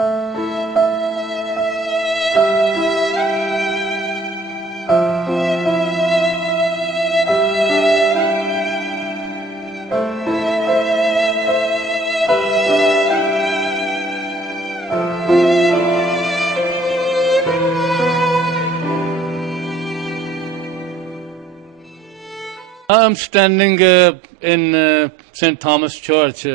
I'm standing in St. Thomas Church,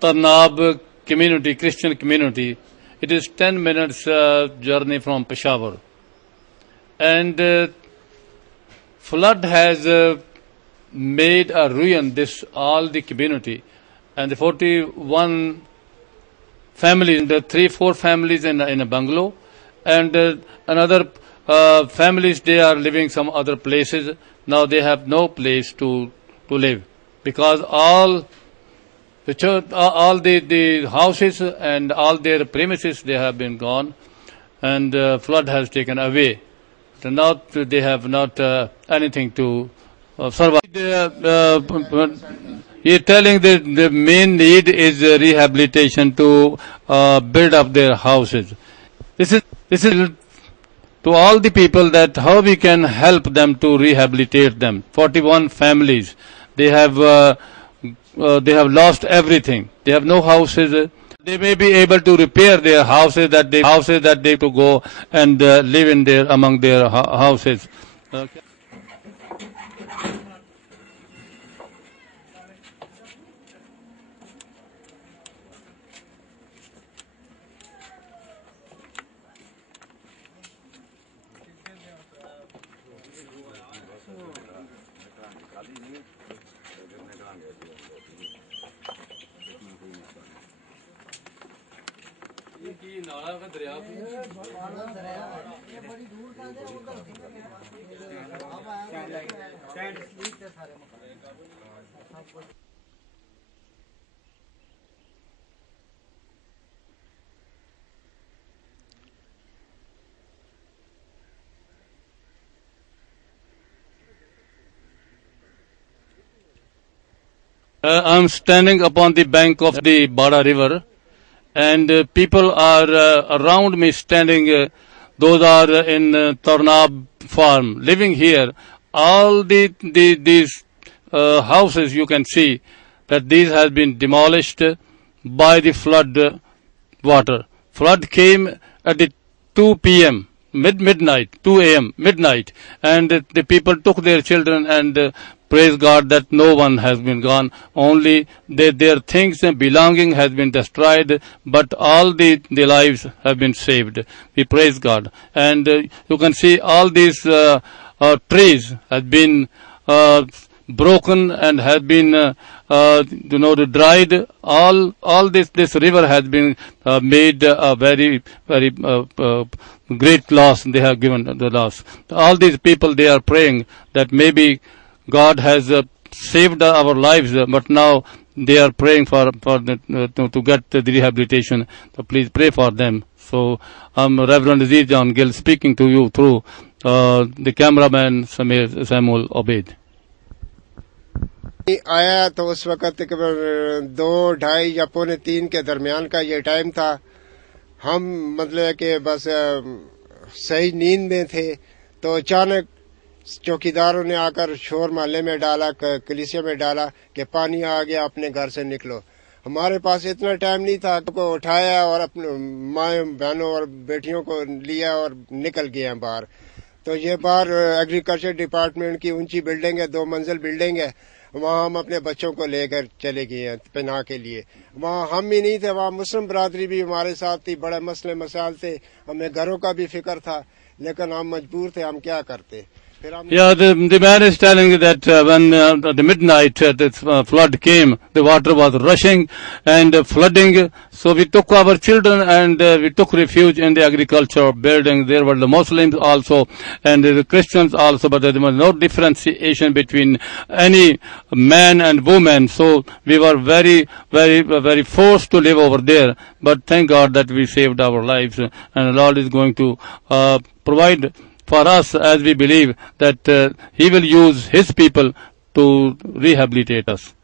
Tarnab community, Christian community. It is 10 minutes journey from Peshawar. And flood has made a ruin all the community. And the 41 families, the 3-4 families in a bungalow, and another families, they are living some other places. Now they have no place to live because all the church, all the houses and all their premises, they have been gone, and flood has taken away. So now they have not anything to survive. He is telling that the main need is rehabilitation to build up their houses. This is to all the people that how we can help them to rehabilitate them. 41 families, they have lost everything. They have no houses. They may be able to repair their houses that they to go and live in there among their houses. Okay. I'm standing upon the bank of the Bada River, and people are around me standing. Those are in Tarnab farm, living here. All these houses, you can see that these have been demolished by the flood water. Flood came at the 2 p.m. midnight, 2 a.m. midnight, and the people took their children and praise God that no one has been gone. Only their things and belonging has been destroyed, but all the lives have been saved. We praise God. And you can see all these trees have been broken and have been dried. All this river has been made a very great loss. They have given the loss. All these people, they are praying that maybe God has saved our lives, but now they are praying to get the rehabilitation. So please pray for them. So I'm Reverend Azir John Gill speaking to you through the cameraman Samuel Obaid. आया तो उस वक्त तकरीबन 2, 2:30 या 2:45 के दरमियान का ये टाइम था। हम मतलब कि बस सही नींद में थे तो अचानक चौकीदारों ने आकर शोर मोहल्ले में डाला, कलीसिया में डाला कि पानी आ गया, अपने घर से निकलो। हमारे पास इतना टाइम नहीं था, को उठाया और अपने माँ बहनों और बेटियों को लिया और निकल गए बाहर। तो ये बाहर एग्रीकल्चर डिपार्टमेंट की ऊंची बिल्डिंग है, 2 मंजिल बिल्डिंग है, वहाँ हम अपने बच्चों को लेकर चले गए हैं पनाह के लिए। वहाँ हम ही नहीं थे, वहाँ मुस्लिम बरादरी भी हमारे साथ थी, बड़े मसले मसाइल थे, हमें घरों का भी फिक्र था, लेकिन हम मजबूर थे, हम क्या करते। Yeah, the man is telling that when at the midnight the flood came, the water was rushing and flooding. So we took our children and we took refuge in the agriculture building. There were the Muslims also and the Christians also, but there was no differentiation between any man and woman. So we were very forced to live over there. But thank God that we saved our lives, and the Lord is going to provide for us, as we believe that He will use His people to rehabilitate us.